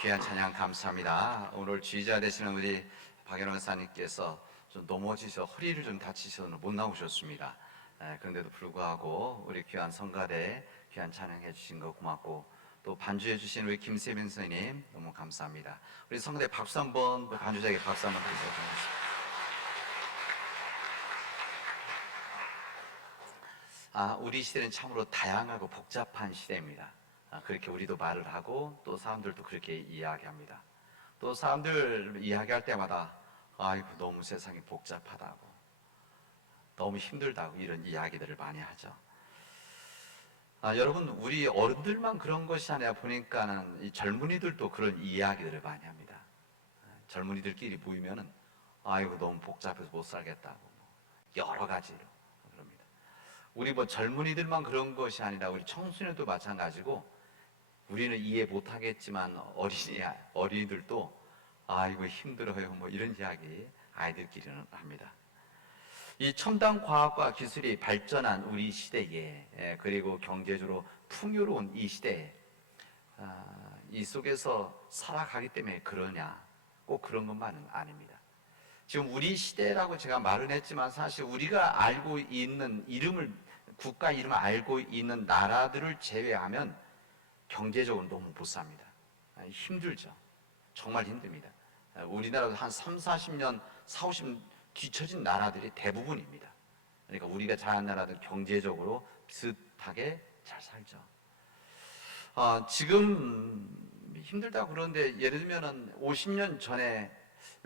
귀한 찬양 감사합니다. 오늘 지휘자 되시는 우리 박연호 목사님께서 좀 넘어지셔 허리를 좀 다치셔서 못 나오셨습니다. 그런데도 불구하고 우리 귀한 성가대 귀한 찬양해 주신 거 고맙고, 또 반주해 주신 우리 김세빈 선생님 너무 감사합니다. 우리 성가대 박수 한번, 반주자에게 박수 한번 드리도록 하겠습니다. 우리 시대는 참으로 다양하고 복잡한 시대입니다. 그렇게 우리도 말을 하고 또 사람들도 그렇게 이야기합니다. 또 사람들 이야기할 때마다 아이고 너무 세상이 복잡하다고, 너무 힘들다고 이런 이야기들을 많이 하죠. 여러분, 우리 어른들만 그런 것이 아니라 보니까는 이 젊은이들도 그런 이야기들을 많이 합니다. 젊은이들끼리 모이면은 아이고 너무 복잡해서 못 살겠다고 여러 가지로 그럽니다. 우리 젊은이들만 그런 것이 아니라 우리 청소년도 마찬가지고, 우리는 이해 못하겠지만 어린이들도 아이고 힘들어요 이런 이야기 아이들끼리는 합니다. 이 첨단 과학과 기술이 발전한 우리 시대에, 그리고 경제적으로 풍요로운 이 시대에 이 속에서 살아가기 때문에 그러냐, 꼭 그런 것만은 아닙니다. 지금 우리 시대라고 제가 말은 했지만 사실 우리가 알고 있는 국가 이름을 알고 있는 나라들을 제외하면 경제적으로 너무 못 삽니다. 힘들죠. 정말 힘듭니다. 우리나라도 한 40년 뒤처진 나라들이 대부분입니다. 그러니까 우리가 잘하는 나라들 경제적으로 비슷하게 잘 살죠. 지금 힘들다고 그러는데, 예를 들면 50년 전에는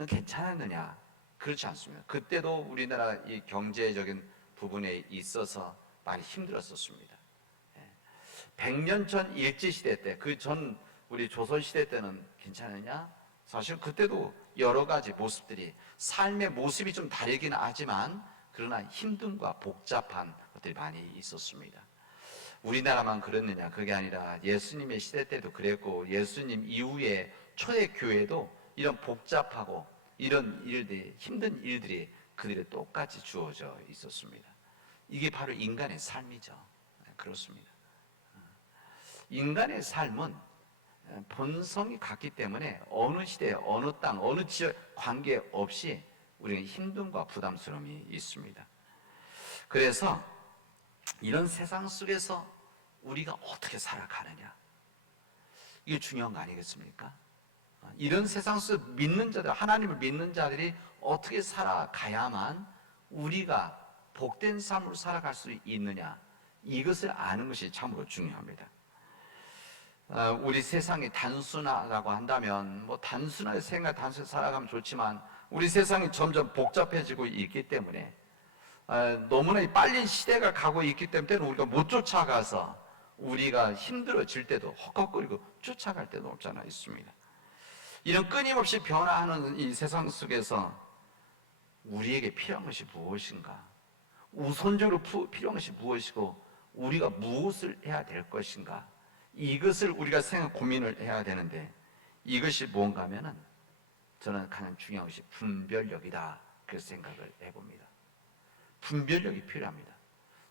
괜찮았느냐? 그렇지 않습니다. 그때도 우리나라 이 경제적인 부분에 있어서 많이 힘들었었습니다. 100년 전 일제시대 때, 그 전 우리 조선시대 때는 괜찮으냐? 사실 그때도 여러 가지 모습들이, 삶의 모습이 좀 다르긴 하지만 그러나 힘듦과 복잡한 것들이 많이 있었습니다. 우리나라만 그랬느냐? 그게 아니라 예수님의 시대 때도 그랬고, 예수님 이후에 초대교회도 이런 복잡하고 이런 일들이, 힘든 일들이 그들에 똑같이 주어져 있었습니다. 이게 바로 인간의 삶이죠. 그렇습니다. 인간의 삶은 본성이 같기 때문에 어느 시대, 어느 땅, 어느 지역 관계없이 우리는 힘듦과 부담스러움이 있습니다. 그래서 이런 세상 속에서 우리가 어떻게 살아가느냐, 이게 중요한 거 아니겠습니까? 이런 세상 속 믿는 자들, 하나님을 믿는 자들이 어떻게 살아가야만 우리가 복된 삶으로 살아갈 수 있느냐, 이것을 아는 것이 참으로 중요합니다. 우리 세상이 단순하다고 한다면 단순하게 단순히 살아가면 좋지만, 우리 세상이 점점 복잡해지고 있기 때문에, 너무나 빨리 시대가 가고 있기 때문에 우리가 못 쫓아가서 우리가 힘들어질 때도, 헉헉거리고 쫓아갈 때도 없잖아 있습니다. 이런 끊임없이 변화하는 이 세상 속에서 우리에게 필요한 것이 무엇인가, 우선적으로 필요한 것이 무엇이고 우리가 무엇을 해야 될 것인가, 이것을 우리가 고민을 해야 되는데, 이것이 뭔가 하면은 저는 가장 중요한 것이 분별력이다, 그렇게 생각을 해봅니다. 분별력이 필요합니다.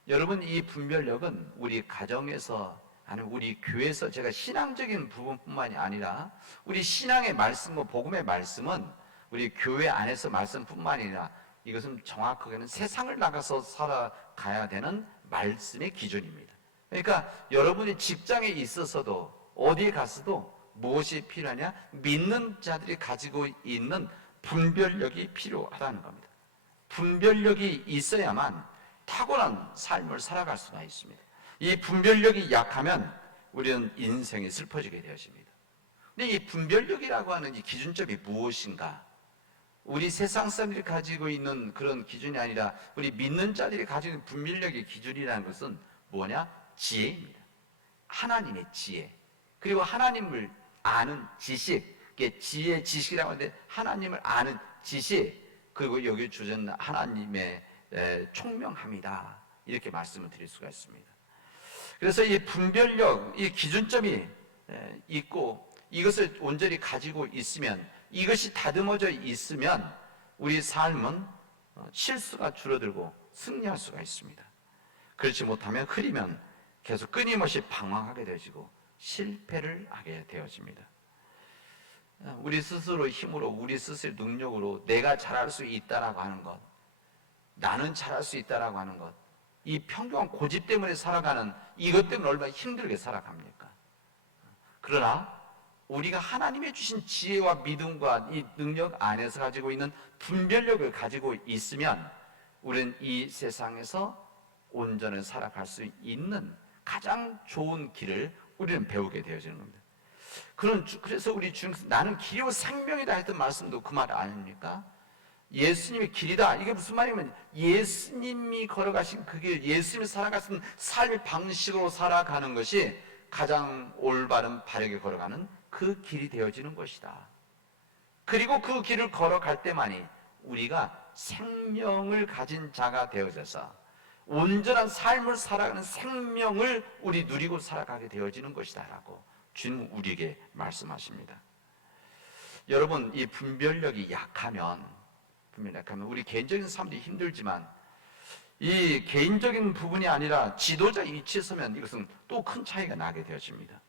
여러분, 이 분별력은 우리 가정에서, 아니면 우리 교회에서, 제가 신앙적인 부분뿐만이 아니라 우리 신앙의 말씀과 복음의 말씀은 우리 교회 안에서 말씀뿐만 아니라 이것은 정확하게는 세상을 나가서 살아가야 되는 말씀의 기준입니다. 그러니까 여러분이 직장에 있어서도 어디에 가서도 무엇이 필요하냐? 믿는 자들이 가지고 있는 분별력이 필요하다는 겁니다. 분별력이 있어야만 탁월한 삶을 살아갈 수가 있습니다. 이 분별력이 약하면 우리는 인생이 슬퍼지게 되어집니다. 근데 이 분별력이라고 하는 이 기준점이 무엇인가? 우리 세상 사람들이 가지고 있는 그런 기준이 아니라 우리 믿는 자들이 가지고 있는 분별력의 기준이라는 것은 뭐냐? 지혜입니다. 하나님의 지혜, 그리고 하나님을 아는 지식, 지혜, 지식이라고 하는데 하나님을 아는 지식, 그리고 여기 주전 하나님의 총명함이다, 이렇게 말씀을 드릴 수가 있습니다. 그래서 이 분별력, 이 기준점이 있고 이것을 온전히 가지고 있으면, 이것이 다듬어져 있으면 우리 삶은 실수가 줄어들고 승리할 수가 있습니다. 그렇지 못하면, 흐리면 계속 끊임없이 방황하게 되어지고 실패를 하게 되어집니다. 우리 스스로 힘으로, 우리 스스로 능력으로 내가 잘할 수 있다라고 하는 것, 나는 잘할 수 있다라고 하는 것, 이 평범한 고집 때문에 살아가는 이것 때문에 얼마나 힘들게 살아갑니까? 그러나 우리가 하나님의 주신 지혜와 믿음과 이 능력 안에서 가지고 있는 분별력을 가지고 있으면 우리는 이 세상에서 온전히 살아갈 수 있는 가장 좋은 길을 우리는 배우게 되어지는 겁니다. 그래서 우리 주님께서 나는 길이요 생명이다 했던 말씀도 그 말 아닙니까? 예수님이 길이다. 이게 무슨 말이냐면 예수님이 걸어가신 그 길, 예수님이 살아가신 삶의 방식으로 살아가는 것이 가장 올바른 바르게 걸어가는 그 길이 되어지는 것이다. 그리고 그 길을 걸어갈 때만이 우리가 생명을 가진 자가 되어져서 온전한 삶을 살아가는 생명을 우리 누리고 살아가게 되어지는 것이다 라고 주님은 우리에게 말씀하십니다. 여러분, 이 분별력이 약하면 우리 개인적인 삶도 힘들지만 이 개인적인 부분이 아니라 지도자의 위치에 서면 이것은 또 큰 차이가 나게 되어집니다.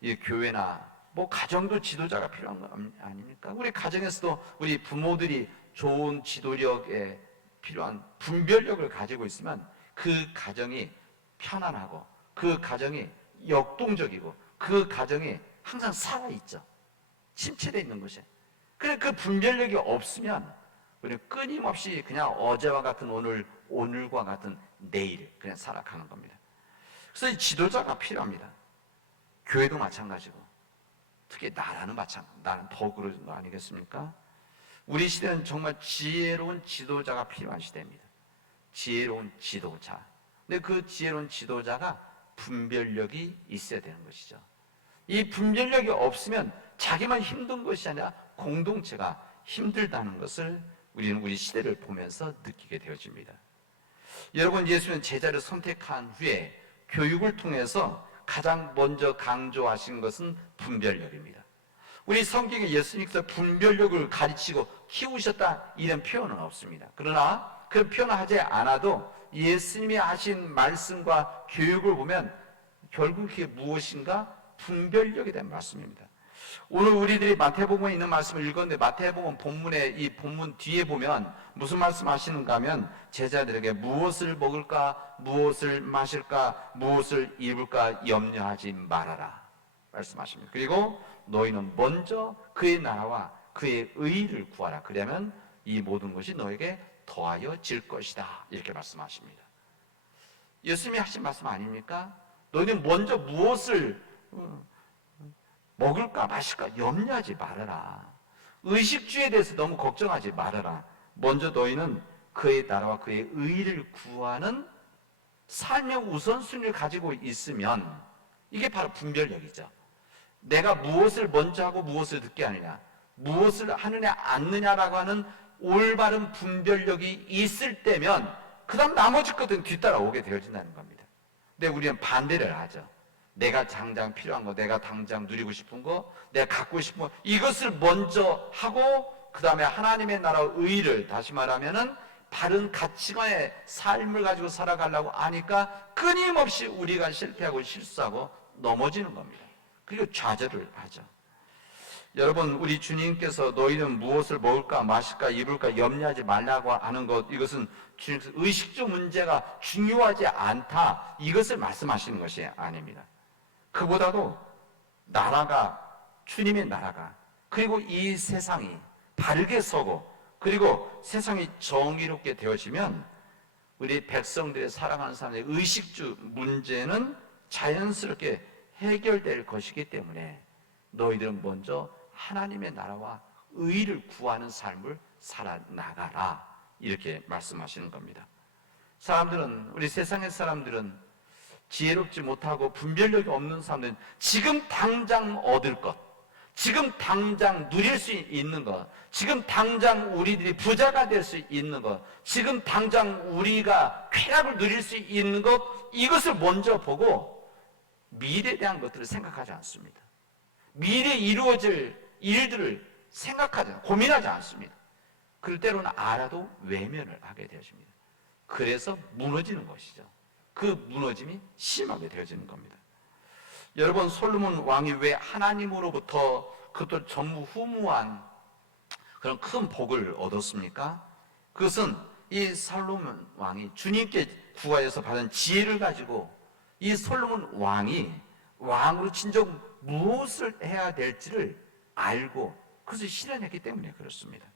이 교회나 뭐 가정도 지도자가 필요한 거 아닙니까? 우리 가정에서도 우리 부모들이 좋은 지도력에 필요한 분별력을 가지고 있으면 그 가정이 편안하고 그 가정이 역동적이고 그 가정이 항상 살아있죠. 침체되어 있는 것이. 그래 그 분별력이 없으면 우리는 끊임없이 그냥 어제와 같은 오늘, 오늘과 같은 내일 그냥 살아가는 겁니다. 그래서 이 지도자가 필요합니다. 교회도 마찬가지고 특히 나라는 나는 더 그런 거 아니겠습니까? 우리 시대는 정말 지혜로운 지도자가 필요한 시대입니다. 지혜로운 지도자. 근데 그 지혜로운 지도자가 분별력이 있어야 되는 것이죠. 이 분별력이 없으면 자기만 힘든 것이 아니라 공동체가 힘들다는 것을 우리는 우리 시대를 보면서 느끼게 되어집니다. 여러분, 예수는 제자를 선택한 후에 교육을 통해서 가장 먼저 강조하신 것은 분별력입니다. 우리 성경에 예수님께서 분별력을 가르치고 키우셨다 이런 표현은 없습니다. 그러나 그 표현을 하지 않아도 예수님이 하신 말씀과 교육을 보면 결국 그게 무엇인가? 분별력에 대한 말씀입니다. 오늘 우리들이 마태복음에 있는 말씀을 읽었는데 마태복음 본문의 이 본문 뒤에 보면 무슨 말씀 하시는가 하면 제자들에게 무엇을 먹을까, 무엇을 마실까, 무엇을 입을까 염려하지 말아라 말씀하십니다. 그리고 너희는 먼저 그의 나라와 그의 의를 구하라. 그러면 이 모든 것이 너에게 더하여질 것이다. 이렇게 말씀하십니다. 예수님이 하신 말씀 아닙니까? 너희는 먼저 무엇을 먹을까 마실까 염려하지 말아라. 의식주에 대해서 너무 걱정하지 말아라. 먼저 너희는 그의 나라와 그의 의를 구하는 삶의 우선순위를 가지고 있으면 이게 바로 분별력이죠. 내가 무엇을 먼저 하고 무엇을 늦게 하느냐, 무엇을 하느냐 않느냐라고 하는 올바른 분별력이 있을 때면 그 다음 나머지 것들은 뒤따라오게 되어진다는 겁니다. 근데 우리는 반대를 하죠. 내가 당장 필요한 거, 내가 당장 누리고 싶은 거, 내가 갖고 싶은 거, 이것을 먼저 하고 그 다음에 하나님의 나라 의를, 다시 말하면은 바른 가치관의 삶을 가지고 살아가려고 하니까 끊임없이 우리가 실패하고 실수하고 넘어지는 겁니다. 그리고 좌절을 하죠. 여러분, 우리 주님께서 너희는 무엇을 먹을까 마실까 입을까 염려하지 말라고 하는 것, 이것은 주님께서 의식적 문제가 중요하지 않다, 이것을 말씀하시는 것이 아닙니다. 그보다도 나라가, 주님의 나라가, 그리고 이 세상이 바르게 서고 그리고 세상이 정의롭게 되어지면 우리 백성들의 사랑하는 사람의 의식주 문제는 자연스럽게 해결될 것이기 때문에 너희들은 먼저 하나님의 나라와 의를 구하는 삶을 살아나가라, 이렇게 말씀하시는 겁니다. 사람들은, 우리 세상의 사람들은 지혜롭지 못하고 분별력이 없는 사람들은 지금 당장 얻을 것, 지금 당장 누릴 수 있는 것, 지금 당장 우리들이 부자가 될 수 있는 것, 지금 당장 우리가 쾌락을 누릴 수 있는 것, 이것을 먼저 보고 미래에 대한 것들을 생각하지 않습니다. 미래에 이루어질 일들을 생각하지, 고민하지 않습니다. 그럴 때로는 알아도 외면을 하게 되어집니다. 그래서 무너지는 것이죠. 그 무너짐이 심하게 되어지는 겁니다. 여러분, 솔로몬 왕이 왜 하나님으로부터 그것도 전무후무한 그런 큰 복을 얻었습니까? 그것은 이 솔로몬 왕이 주님께 구하여서 받은 지혜를 가지고 이 솔로몬 왕이 왕으로 진정 무엇을 해야 될지를 알고 그것을 실현했기 때문에 그렇습니다.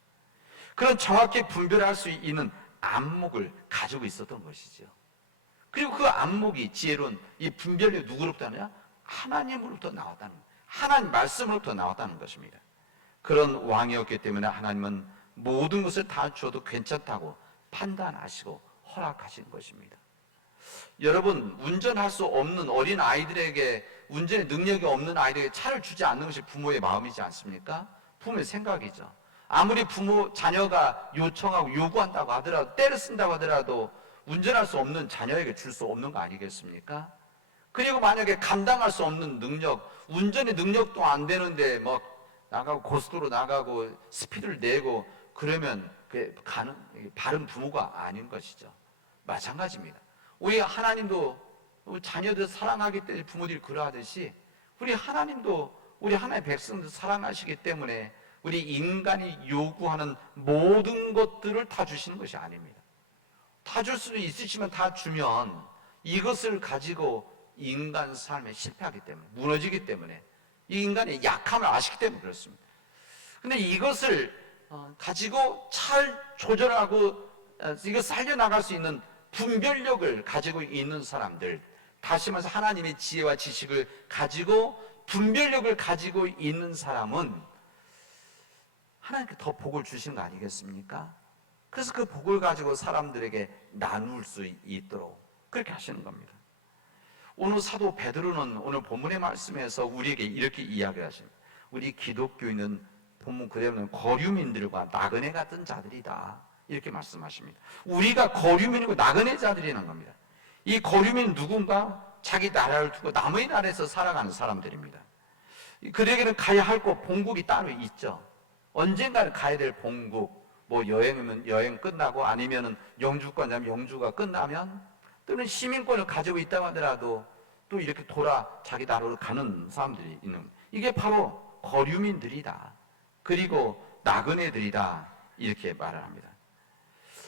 그런 정확히 분별할 수 있는 안목을 가지고 있었던 것이죠. 그리고 그 안목이 지혜로운 이 분별력이 누구로부터 하느냐? 하나님으로부터 나왔다는 거예요. 하나님 말씀으로부터 나왔다는 것입니다. 그런 왕이었기 때문에 하나님은 모든 것을 다 주어도 괜찮다고 판단하시고 허락하신 것입니다. 여러분, 운전할 수 없는 어린 아이들에게, 운전의 능력이 없는 아이들에게 차를 주지 않는 것이 부모의 마음이지 않습니까? 부모의 생각이죠. 아무리 자녀가 요청하고 요구한다고 하더라도, 때를 쓴다고 하더라도 운전할 수 없는 자녀에게 줄 수 없는 거 아니겠습니까? 그리고 만약에 감당할 수 없는 능력, 운전의 능력도 안 되는데 막 나가고 고속도로 나가고 스피드를 내고 그러면 그게 바른 부모가 아닌 것이죠. 마찬가지입니다. 우리 하나님도 우리 자녀들 사랑하기 때문에 부모들이 그러하듯이 우리 하나님도 우리 하나님의 백성들 사랑하시기 때문에 우리 인간이 요구하는 모든 것들을 다 주시는 것이 아닙니다. 다 줄 수도 있으시면 다 주면 이것을 가지고 인간 삶에 실패하기 때문에, 무너지기 때문에, 이 인간의 약함을 아시기 때문에 그렇습니다. 근데 이것을 가지고 잘 조절하고 이거 살려나갈 수 있는 분별력을 가지고 있는 사람들, 다시 말해서 하나님의 지혜와 지식을 가지고 분별력을 가지고 있는 사람은 하나님께 더 복을 주신 거 아니겠습니까? 그래서 그 복을 가지고 사람들에게 나눌 수 있도록 그렇게 하시는 겁니다. 오늘 사도 베드로는 오늘 본문의 말씀에서 우리에게 이렇게 이야기를 하십니다. 우리 기독교인은 본문 그대로는 거류민들과 나그네 같은 자들이다, 이렇게 말씀하십니다. 우리가 거류민이고 나그네 자들이라는 겁니다. 이 거류민은 누군가? 자기 나라를 두고 남의 나라에서 살아가는 사람들입니다. 그들에게는 가야 할 곳, 본국이 따로 있죠. 언젠가는 가야 될 본국, 뭐 여행이면 여행 끝나고 아니면은 영주권이면 영주가 끝나면 또는 시민권을 가지고 있다고 하더라도 또 이렇게 돌아 자기 나라로 가는 사람들이 있는, 이게 바로 거류민들이다, 그리고 나그네들이다, 이렇게 말을 합니다.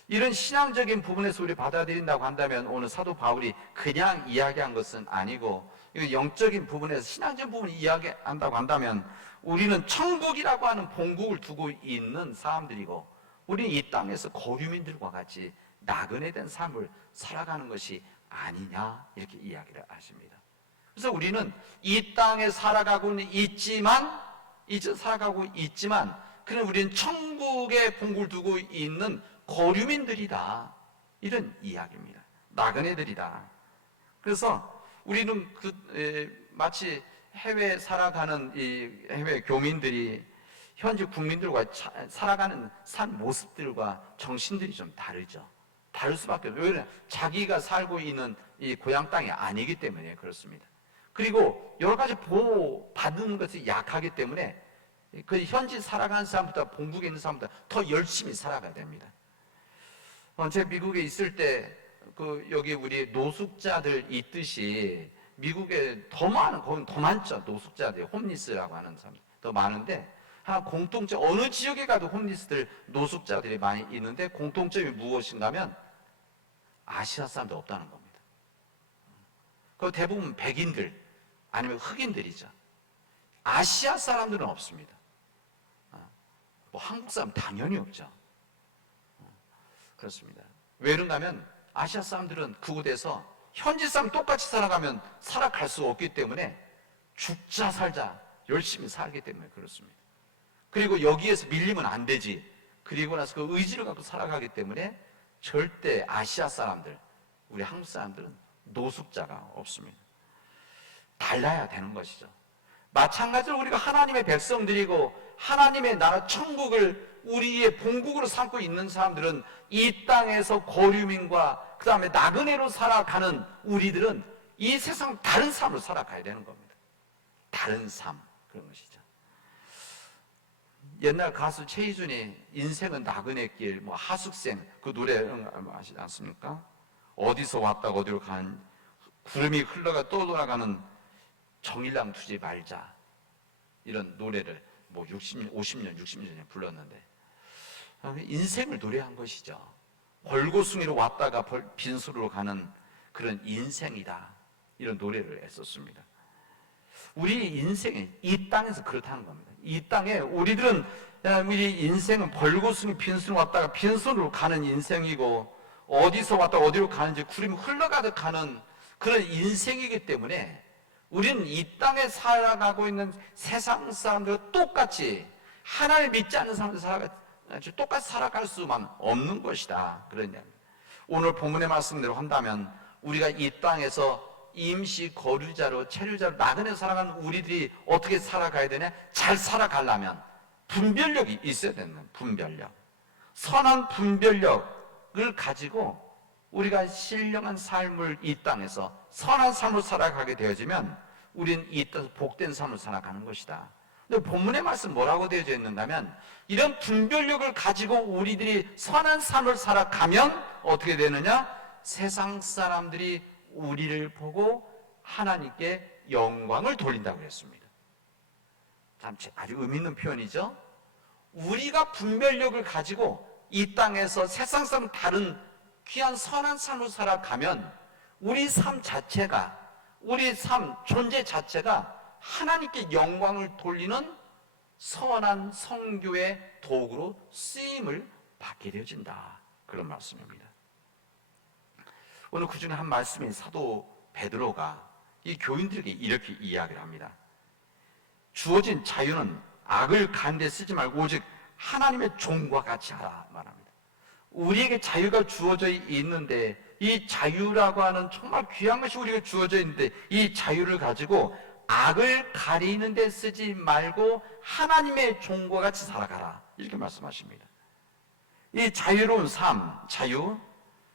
이런 신앙적인 부분에서 우리 받아들인다고 한다면 오늘 사도 바울이 그냥 이야기한 것은 아니고 영적인 부분에서 신앙적인 부분을 이야기한다고 한다면 우리는 천국이라고 하는 본국을 두고 있는 사람들이고 우리는 이 땅에서 거류민들과 같이 나그네된 삶을 살아가는 것이 아니냐, 이렇게 이야기를 하십니다. 그래서 우리는 이 땅에 살아가고 있지만 그럼 우리는 천국의 본국을 두고 있는 거류민들이다, 이런 이야기입니다. 나그네들이다. 그래서 우리는 마치 해외에 살아가는 이 해외 교민들이 현지 국민들과 살아가는 삶 모습들과 정신들이 좀 다르죠. 다를 수밖에 없어요. 왜냐하면 자기가 살고 있는 이 고향 땅이 아니기 때문에 그렇습니다. 그리고 여러 가지 보호 받는 것이 약하기 때문에 그 현지 살아가는 사람보다 본국에 있는 사람보다 더 열심히 살아가야 됩니다. 제가 미국에 있을 때 여기 우리 노숙자들 있듯이 미국에 더 많은, 거긴 더 많죠. 노숙자들, 홈리스라고 하는 사람들 더 많은데 공통점, 어느 지역에 가도 홈리스들, 노숙자들이 많이 있는데 공통점이 무엇인가면 아시아 사람들 없다는 겁니다. 그 대부분 백인들 아니면 흑인들이죠. 아시아 사람들은 없습니다. 뭐 한국 사람 당연히 없죠. 그렇습니다. 왜 그런가 하면 아시아 사람들은 그곳에서 현지 사람 똑같이 살아가면 살아갈 수 없기 때문에 죽자 살자 열심히 살기 때문에 그렇습니다. 그리고 여기에서 밀리면 안 되지, 그리고 나서 그 의지를 갖고 살아가기 때문에 절대 아시아 사람들, 우리 한국 사람들은 노숙자가 없습니다. 달라야 되는 것이죠. 마찬가지로 우리가 하나님의 백성들이고 하나님의 나라 천국을 우리의 본국으로 삼고 있는 사람들은 이 땅에서 거류민과 그 다음에 나그네로 살아가는 우리들은 이 세상 다른 삶으로 살아가야 되는 겁니다. 다른 삶, 그런 것이죠. 옛날 가수 최희준이 인생은 나그네길, 뭐 하숙생, 그 노래 아시지 않습니까? 어디서 왔다가 어디로 간, 구름이 흘러가 또 돌아가는 정일랑 두지 말자, 이런 노래를 뭐 60년, 50년, 60년에 불렀는데 인생을 노래한 것이죠. 벌고숭이로 왔다가 빈수로 가는 그런 인생이다. 이런 노래를 했었습니다. 우리 인생이 이 땅에서 그렇다는 겁니다. 이 땅에 우리들은 우리 인생은 벌고숭이 빈수로 왔다가 빈수로 가는 인생이고 어디서 왔다 어디로 가는지 구름이 흘러가듯 가는 그런 인생이기 때문에 우리는 이 땅에 살아가고 있는 세상 사람들과 똑같이 하나님 믿지 않는 사람들 똑같이 살아갈 수만 없는 것이다. 그런 이야기입니다. 오늘 본문의 말씀대로 한다면 우리가 이 땅에서 임시 거류자로 체류자로 나그네 살아가는 우리들이 어떻게 살아가야 되냐? 잘 살아가려면 분별력이 있어야 되는 분별력. 선한 분별력을 가지고 우리가 신령한 삶을 이 땅에서 선한 삶을 살아가게 되어지면 우리는 이 땅에서 복된 삶을 살아가는 것이다. 근데 본문의 말씀 뭐라고 되어져 있는가면 이런 분별력을 가지고 우리들이 선한 삶을 살아가면 어떻게 되느냐? 세상 사람들이 우리를 보고 하나님께 영광을 돌린다고 했습니다. 참 아주 의미 있는 표현이죠. 우리가 분별력을 가지고 이 땅에서 세상 사람 다른 귀한 선한 삶을 살아가면 우리 삶 자체가 우리 삶 존재 자체가 하나님께 영광을 돌리는 선한 선교의 도구로 쓰임을 받게 되어진다. 그런 말씀입니다. 오늘 그 중에 한 말씀인 사도 베드로가 이 교인들에게 이렇게 이야기를 합니다. 주어진 자유는 악을 가는 데 쓰지 말고 오직 하나님의 종과 같이 하라 말합니다. 우리에게 자유가 주어져 있는데 이 자유라고 하는 정말 귀한 것이 우리에게 주어져 있는데 이 자유를 가지고 악을 가리는 데 쓰지 말고 하나님의 종과 같이 살아가라. 이렇게 말씀하십니다. 이 자유로운 삶, 자유,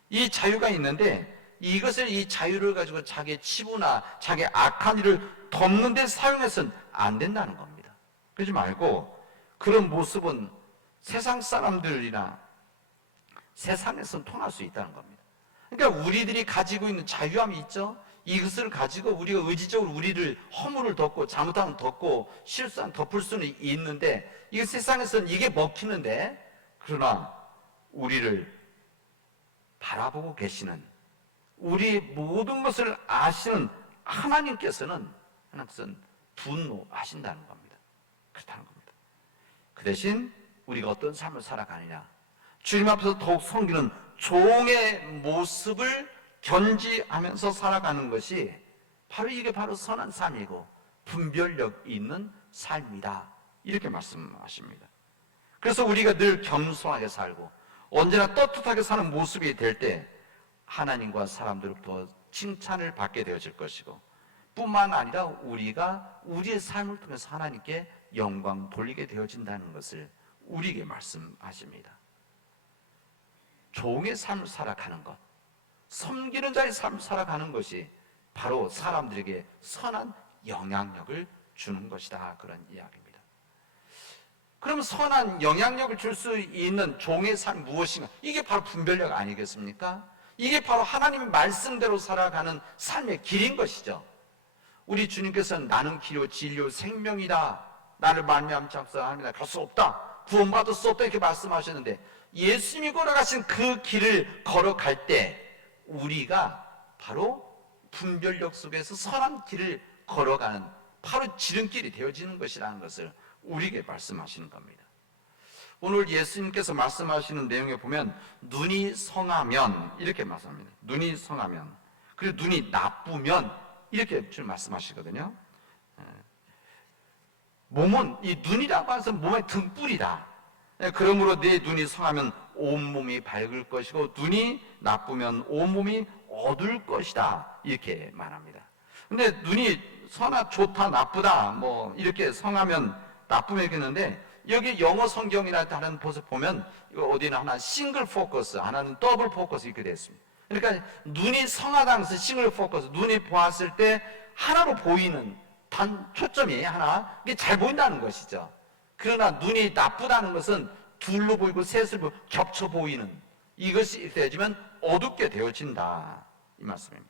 이 자유가 있는데 이것을 이 자유를 가지고 자기의 치부나 자기의 악한 일을 덮는 데 사용해서는 안 된다는 겁니다. 그러지 말고 그런 모습은 세상 사람들이나 세상에서는 통할 수 있다는 겁니다. 그러니까 우리들이 가지고 있는 자유함이 있죠. 이것을 가지고 우리가 의지적으로 우리를 허물을 덮고 잘못하면 덮고 실수한 덮을 수는 있는데 이게 세상에서는 이게 먹히는데 그러나 우리를 바라보고 계시는 우리 모든 것을 아시는 하나님께서는 분노하신다는 겁니다. 그렇다는 겁니다. 그 대신 우리가 어떤 삶을 살아가느냐 주님 앞에서 더욱 섬기는 종의 모습을 견지하면서 살아가는 것이 이게 바로 선한 삶이고 분별력 있는 삶이다. 이렇게 말씀하십니다. 그래서 우리가 늘 겸손하게 살고 언제나 떳떳하게 사는 모습이 될 때 하나님과 사람들로부터 칭찬을 받게 되어질 것이고 뿐만 아니라 우리가 우리의 삶을 통해서 하나님께 영광 돌리게 되어진다는 것을 우리에게 말씀하십니다. 종의 삶을 살아가는 것, 섬기는 자의 삶을 살아가는 것이 바로 사람들에게 선한 영향력을 주는 것이다. 그런 이야기입니다. 그럼 선한 영향력을 줄 수 있는 종의 삶 무엇인가? 이게 바로 분별력 아니겠습니까? 이게 바로 하나님의 말씀대로 살아가는 삶의 길인 것이죠. 우리 주님께서는 나는 길이요 진리요 생명이다. 나를 말미암지 않고서 하나님께 갈 수 없다. 구원받을 수 없다. 이렇게 말씀하셨는데 예수님이 걸어가신 그 길을 걸어갈 때 우리가 바로 분별력 속에서 선한 길을 걸어가는 바로 지름길이 되어지는 것이라는 것을 우리에게 말씀하시는 겁니다. 오늘 예수님께서 말씀하시는 내용에 보면 눈이 성하면 이렇게 말씀합니다. 눈이 성하면 그리고 눈이 나쁘면 이렇게 좀 말씀하시거든요. 몸은 이 눈이라고 해서 몸의 등불이다. 그러므로 내 눈이 성하면 온몸이 밝을 것이고 눈이 나쁘면 온몸이 어두울 것이다. 이렇게 말합니다. 근데 눈이 선하 좋다 나쁘다 뭐 이렇게 성하면 나쁘면 있겠는데 여기 영어 성경이나 다른 곳에 보면 이거 어디는 하나 싱글 포커스 하나는 더블 포커스 이렇게 되어 있습니다. 그러니까 눈이 성하다는 것은 싱글 포커스 눈이 보았을 때 하나로 보이는 단 초점이 하나 이게 잘 보인다는 것이죠. 그러나 눈이 나쁘다는 것은 둘로 보이고 셋으로 보이고 겹쳐 보이는 이것이 되어지면 어둡게 되어진다 이 말씀입니다.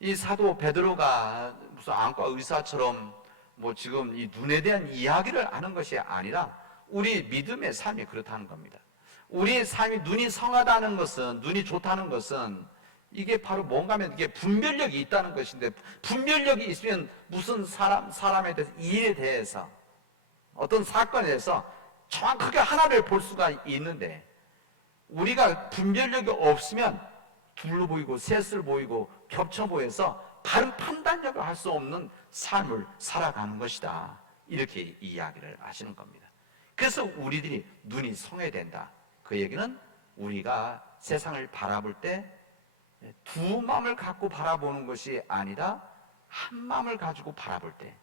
이 사도 베드로가 무슨 안과 의사처럼 뭐 지금 이 눈에 대한 이야기를 하는 것이 아니라 우리 믿음의 삶이 그렇다는 겁니다. 우리의 삶이 눈이 성하다는 것은, 눈이 좋다는 것은 이게 바로 뭔가 하면 이게 분별력이 있다는 것인데, 분별력이 있으면 무슨 사람에 대해서, 일에 대해서, 어떤 사건에 대해서 정확하게 하나를 볼 수가 있는데, 우리가 분별력이 없으면 둘로 보이고 셋을 보이고 겹쳐 보여서 바른 판단력을 할 수 없는 삶을 살아가는 것이다, 이렇게 이야기를 하시는 겁니다. 그래서 우리들이 눈이 성해야 된다. 그 얘기는 우리가 세상을 바라볼 때 두 마음을 갖고 바라보는 것이 아니라 한 마음을 가지고 바라볼 때,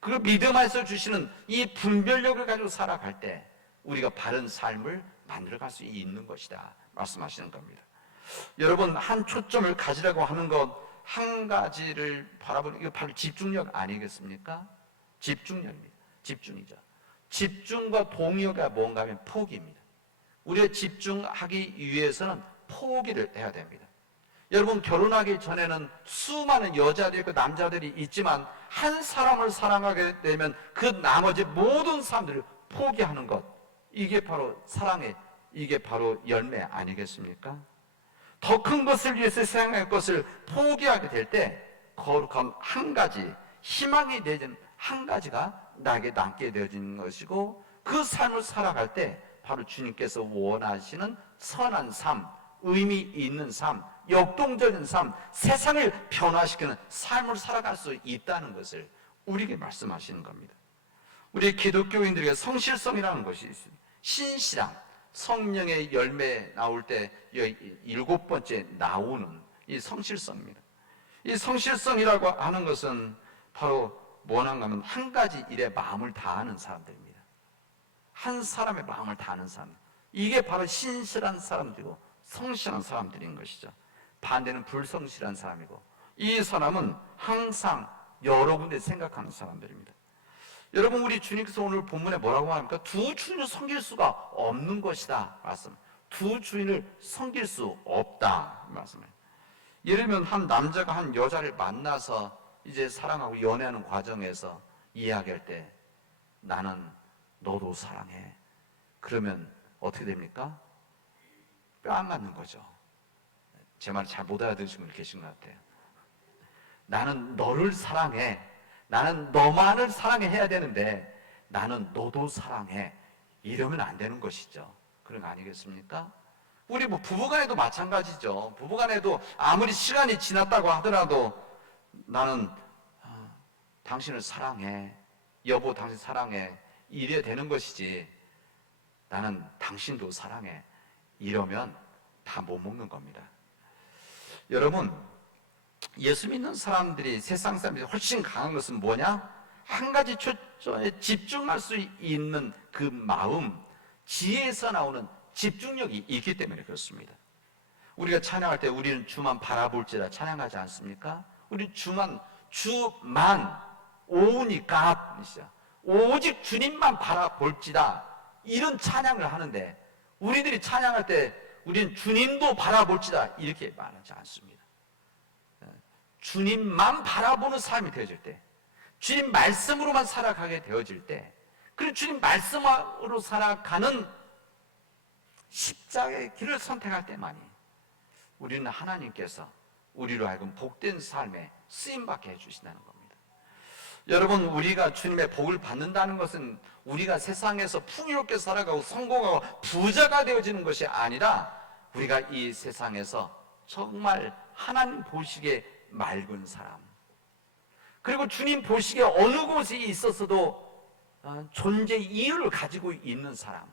그리고 믿음 안에서 주시는 이 분별력을 가지고 살아갈 때 우리가 바른 삶을 만들어갈 수 있는 것이다 말씀하시는 겁니다. 여러분, 한 초점을 가지라고 하는 것, 한 가지를 바라보는, 이거 바로 집중력 아니겠습니까? 집중력입니다. 집중이죠. 집중과 동의가 뭔가 하면 포기입니다. 우리가 집중하기 위해서는 포기를 해야 됩니다. 여러분, 결혼하기 전에는 수많은 여자들이 있고 남자들이 있지만 한 사람을 사랑하게 되면 그 나머지 모든 사람들을 포기하는 것, 이게 바로 사랑의, 이게 바로 열매 아니겠습니까? 더 큰 것을 위해서 세상의 것을 포기하게 될 때 거룩한 한 가지, 희망이 되는 한 가지가 나에게 남게 되어지는 것이고, 그 삶을 살아갈 때 바로 주님께서 원하시는 선한 삶, 의미 있는 삶, 역동적인 삶, 세상을 변화시키는 삶을 살아갈 수 있다는 것을 우리에게 말씀하시는 겁니다. 우리 기독교인들에게 성실성이라는 것이 있습니다. 신실함, 성령의 열매 나올 때 7번째 나오는 이 성실성입니다. 이 성실성이라고 하는 것은 바로 뭐는가 하면 한 가지 일에 마음을 다하는 사람들입니다. 한 사람의 마음을 다하는 사람, 이게 바로 신실한 사람들이고 성실한 사람들인 것이죠. 반대는 불성실한 사람이고, 이 사람은 항상 여러 군데 생각하는 사람들입니다. 여러분, 우리 주님께서 오늘 본문에 뭐라고 합니까? 두 주인을 섬길 수가 없는 것이다 말씀. 두 주인을 섬길 수 없다 말씀을. 예를 들면 한 남자가 한 여자를 만나서 이제 사랑하고 연애하는 과정에서 이야기할 때 나는 너도 사랑해. 그러면 어떻게 됩니까? 뼈 안 맞는 거죠. 제 말 잘 못 알아들으시는 분 계신 것 같아요. 나는 너를 사랑해. 나는 너만을 사랑해야 되는데 나는 너도 사랑해. 이러면 안 되는 것이죠. 그런 거 아니겠습니까? 우리 뭐 부부간에도 마찬가지죠. 부부간에도 아무리 시간이 지났다고 하더라도 나는 당신을 사랑해. 여보, 당신 사랑해. 이래야 되는 것이지, 나는 당신도 사랑해. 이러면 다 못 먹는 겁니다. 여러분, 예수 믿는 사람들이, 세상 사람들이 훨씬 강한 것은 뭐냐? 한 가지 초점에 집중할 수 있는 그 마음, 지혜에서 나오는 집중력이 있기 때문에 그렇습니다. 우리가 찬양할 때 우리는 주만 바라볼지라 찬양하지 않습니까? 우리 주만 오니까 오직 주님만 바라볼지다, 이런 찬양을 하는데, 우리들이 찬양할 때 우리는 주님도 바라볼지다 이렇게 말하지 않습니다. 주님만 바라보는 삶이 되어질 때, 주님 말씀으로만 살아가게 되어질 때, 그리고 주님 말씀으로 살아가는 십자가의 길을 선택할 때만이 우리는 하나님께서 우리로 하여금 복된 삶에 쓰임받게 해주신다는 겁니다. 여러분, 우리가 주님의 복을 받는다는 것은 우리가 세상에서 풍요롭게 살아가고 성공하고 부자가 되어지는 것이 아니라, 우리가 이 세상에서 정말 하나님 보시기에 맑은 사람, 그리고 주님 보시기에 어느 곳에 있어서도 존재 이유를 가지고 있는 사람,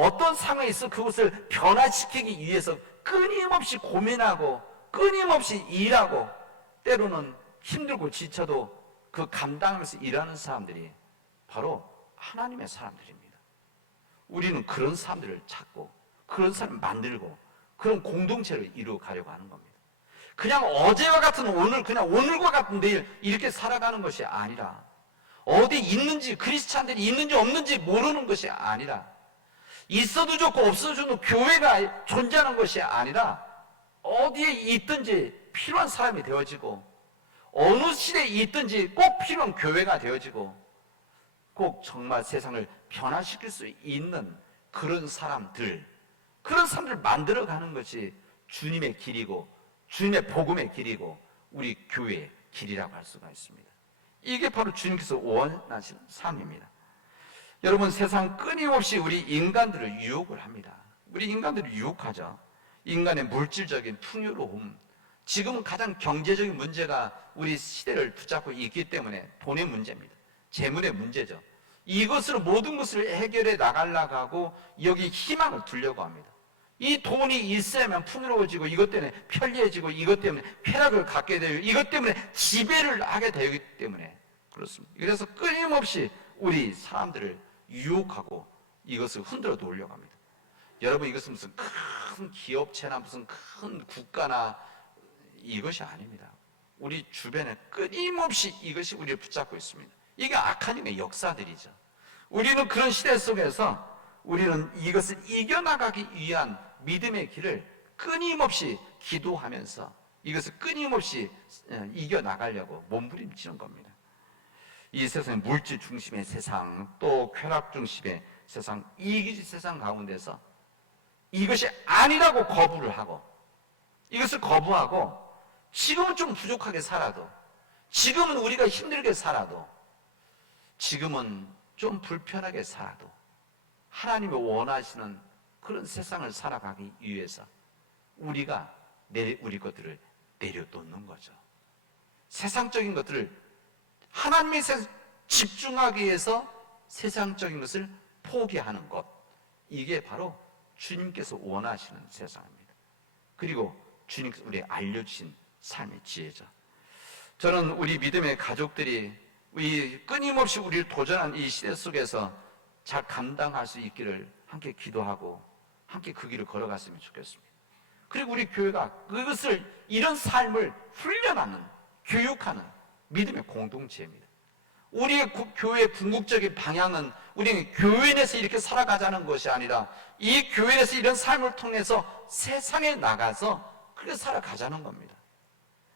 어떤 상황에 있어 그것을 변화시키기 위해서 끊임없이 고민하고 끊임없이 일하고, 때로는 힘들고 지쳐도 그 감당하면서 일하는 사람들이 바로 하나님의 사람들입니다. 우리는 그런 사람들을 찾고 그런 사람을 만들고 그런 공동체를 이루어 가려고 하는 겁니다. 그냥 어제와 같은 오늘, 그냥 오늘과 같은 내일 이렇게 살아가는 것이 아니라, 어디 있는지, 크리스찬들이 있는지 없는지 모르는 것이 아니라, 있어도 좋고 없어도 좋은 교회가 존재하는 것이 아니라, 어디에 있든지 필요한 사람이 되어지고, 어느 시대에 있든지 꼭 필요한 교회가 되어지고 꼭 정말 세상을 변화시킬 수 있는 그런 사람들 만들어가는 것이 주님의 길이고 주님의 복음의 길이고 우리 교회의 길이라고 할 수가 있습니다. 이게 바로 주님께서 원하시는 삶입니다. 여러분, 세상 끊임없이 우리 인간들을 유혹을 합니다. 우리 인간들을 유혹하죠. 인간의 물질적인 풍요로움, 지금은 가장 경제적인 문제가 우리 시대를 붙잡고 있기 때문에 돈의 문제입니다. 재물의 문제죠. 이것으로 모든 것을 해결해 나가려고 하고 여기 희망을 두려고 합니다. 이 돈이 있어야만 풍요로워지고 이것 때문에 편리해지고 이것 때문에 쾌락을 갖게 되고 이것 때문에 지배를 하게 되기 때문에 그렇습니다. 그래서 끊임없이 우리 사람들을 유혹하고 이것을 흔들어 놓으려고 합니다. 여러분, 이것은 무슨 큰 기업체나 무슨 큰 국가나 이것이 아닙니다. 우리 주변에 끊임없이 이것이 우리를 붙잡고 있습니다. 이게 악한 힘의 역사들이죠. 우리는 그런 시대 속에서 우리는 이것을 이겨나가기 위한 믿음의 길을 끊임없이 기도하면서 이것을 끊임없이 이겨나가려고 몸부림치는 겁니다. 이 세상은 물질 중심의 세상, 또 쾌락 중심의 세상, 이기주의 세상 가운데서 이것이 아니라고 거부를 하고 이것을 거부하고 지금은 좀 부족하게 살아도 지금은 우리가 힘들게 살아도 지금은 좀 불편하게 살아도 하나님이 원하시는 그런 세상을 살아가기 위해서 우리가 우리 것들을 내려놓는 거죠. 세상적인 것들을 하나님의 집중하기 위해서 세상적인 것을 포기하는 것, 이게 바로 주님께서 원하시는 세상입니다. 그리고 주님께서 우리에게 알려주신 삶의 지혜죠. 저는 우리 믿음의 가족들이 끊임없이 우리를 도전한 이 시대 속에서 잘 감당할 수 있기를 함께 기도하고 함께 그 길을 걸어갔으면 좋겠습니다. 그리고 우리 교회가 그것을 이런 삶을 훈련하는, 교육하는 믿음의 공동체입니다. 우리의 교회의 궁극적인 방향은 우리는 교회 내에서 이렇게 살아가자는 것이 아니라 이 교회 내에서 이런 삶을 통해서 세상에 나가서 그렇게 살아가자는 겁니다.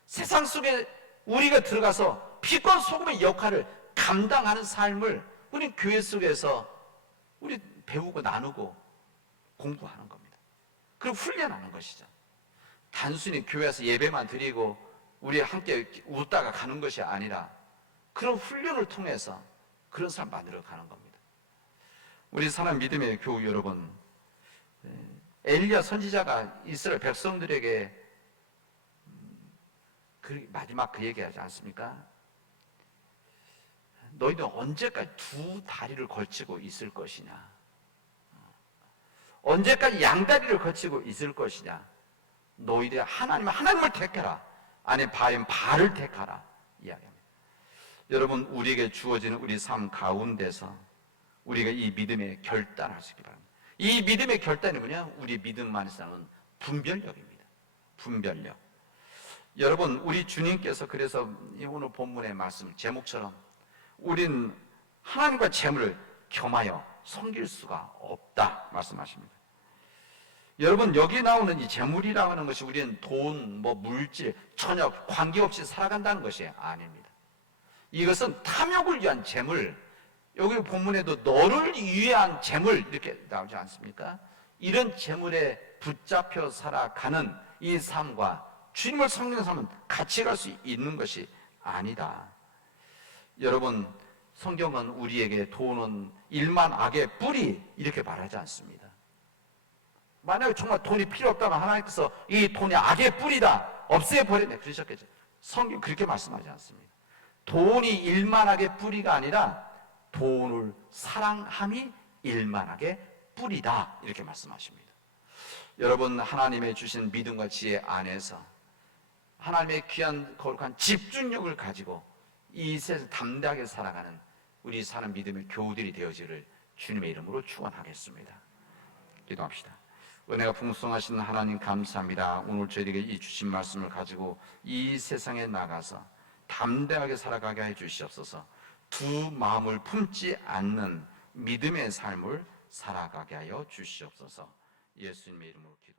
세상 속에 우리가 들어가서 빛과 소금의 역할을 감당하는 삶을 우리 교회 속에서 우리 배우고 나누고 공부하는 겁니다. 그리고 훈련하는 것이죠. 단순히 교회에서 예배만 드리고 우리 함께 웃다가 가는 것이 아니라 그런 훈련을 통해서 그런 사람 만들어 가는 겁니다. 우리 사람 믿음의 교우 여러분, 엘리야 선지자가 이스라엘 백성들에게 마지막 그 얘기하지 않습니까? 너희들 언제까지 두 다리를 걸치고 있을 것이냐? 언제까지 양다리를 걸치고 있을 것이냐? 너희들 하나님을 택해라. 아니 바알을 택하라. 이야기합니다. 여러분, 우리에게 주어지는 우리 삶 가운데서 우리가 이 믿음의 결단을 할 수 있기 바랍니다. 이 믿음의 결단이 뭐냐? 우리 믿음 안에서는 분별력입니다. 분별력. 여러분, 우리 주님께서 그래서 오늘 본문의 말씀 제목처럼 우린 하나님과 재물을 겸하여 섬길 수가 없다 말씀하십니다. 여러분, 여기 나오는 이 재물이라고 하는 것이 우리는 돈, 물질, 천역 관계없이 살아간다는 것이 아닙니다. 이것은 탐욕을 위한 재물, 여기 본문에도 너를 위한 재물 이렇게 나오지 않습니까? 이런 재물에 붙잡혀 살아가는 이 삶과 주님을 섬기는 삶은 같이 갈 수 있는 것이 아니다. 여러분, 성경은 우리에게 돈은 일만 악의 뿌리 이렇게 말하지 않습니다. 만약에 정말 돈이 필요 없다면 하나님께서 이 돈이 악의 뿌리다 없애버리네 그러셨겠죠. 성경 그렇게 말씀하지 않습니다. 돈이 일만악의 뿌리가 아니라 돈을 사랑함이 일만악의 뿌리다 이렇게 말씀하십니다. 여러분, 하나님의 주신 믿음과 지혜 안에서 하나님의 귀한 거룩한 집중력을 가지고 이 세상 담대하게 살아가는 우리 사는 믿음의 교우들이 되어지를 주님의 이름으로 축원하겠습니다. 기도합시다. 은혜가 풍성하신 하나님 감사합니다. 오늘 저희에게 이 주신 말씀을 가지고 이 세상에 나가서 담대하게 살아가게 해 주시옵소서. 두 마음을 품지 않는 믿음의 삶을 살아가게 하여 주시옵소서. 예수님의 이름으로 기도합니다.